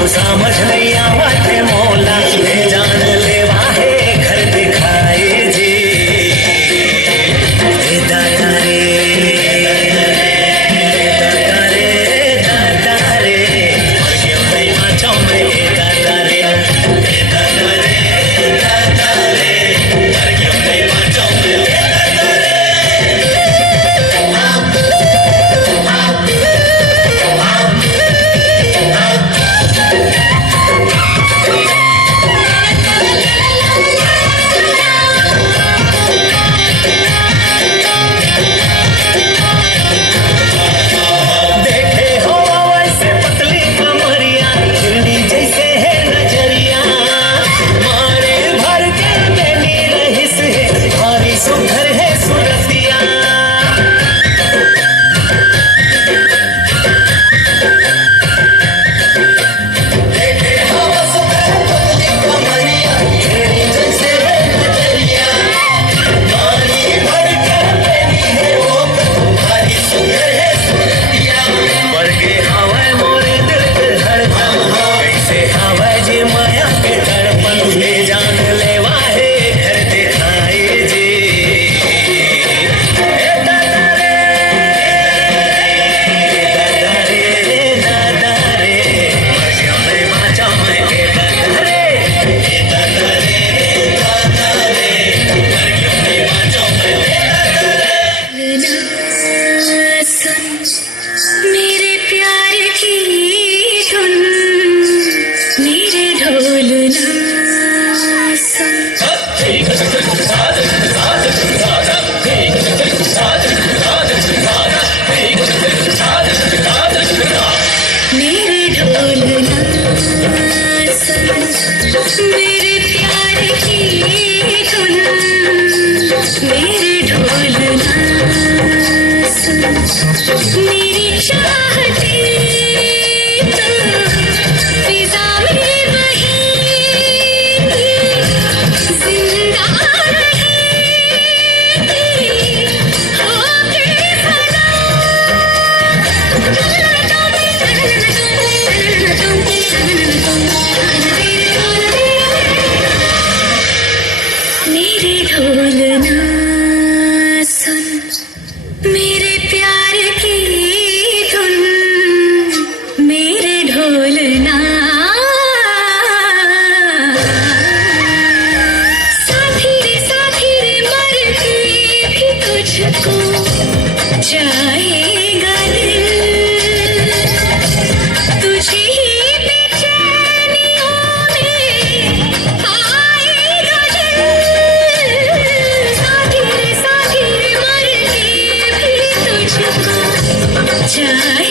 तू समझ नहीं आवत मोला ले जान ले वाहे घर दिखाए जी दादा रे दादा रे और क्यों नहीं माचो में दादा रे दादा रे दादा रे और क्यों नहीं माचो में दादा रे मेरे प्यार की धुन मेरे ढोल ना सुन मेरी चाहते तो फिजा में वही जिंदा मेरे ढोल ना सुन मेरे प्यार की धुन मेरे ढोल ना साथी रे मर के भी तुझको जाएगा दिल तुझे ही बेचैनियों में आएगा दिल साथी रे मर के भी तुझको जाए